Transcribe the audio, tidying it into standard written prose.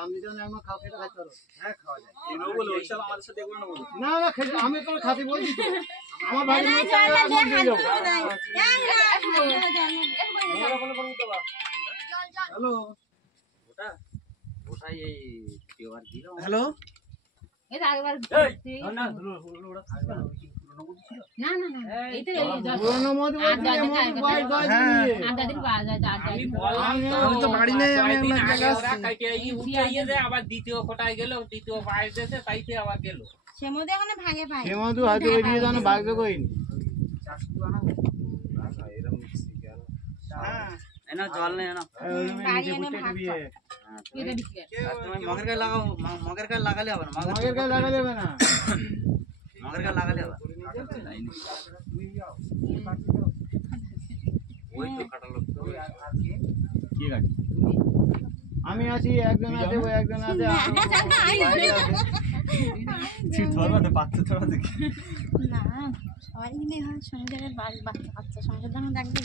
দাম দিতে না আমরা খাও খেতে খাইতে পারো। হ্যাঁ খাওয়া যায় এনো বলে ওইসব আমাদের সাথে দেখবো না বলে না না খেতে আমি তো খাতে বলছি তো আমার ভাই মনে চায় আমি দিয়ে যাবো। হ্যালো ওটাই এই দেওয়ার দিল হ্যালো এটা আগেবার না না না না এই তো পুরনো মদ বলছি মদ বয়স 10 দিন আধা দিন পাওয়া যায় আমি বললাম আমি তো বাড়ি নেই আমি কয়েকদিন একটা আগে জায়গায় ওরা আসছি। কাইতে এই উঠে ইয়ে যায় আবার দ্বিতীয় কোটায় গেল দ্বিতীয় বাইরে যেতে তাইতে আবার গেল সে মধ্যে ওখানে ভাগে পায় সে মধু হয়তো ওই দিয়ে জানো ভাগ্য কইনি এনা জল নেই না নিচে বুঝতে দিবি এটা দিকে তুমি মগের গায়ে লাগাও মগের গায়ে লাগালে হবে না আমাদের কাছে লাগা দেবে না মগের গায়ে লাগালে হবে ওই তো কাটালো কি গাড়ি আমি আছি একজন আছে ওই একজন আছে ধরবা পাত্র ধরবা দেখি না সবাই মিলে হয় সংসারের বাচ্চা সংসার দেখবে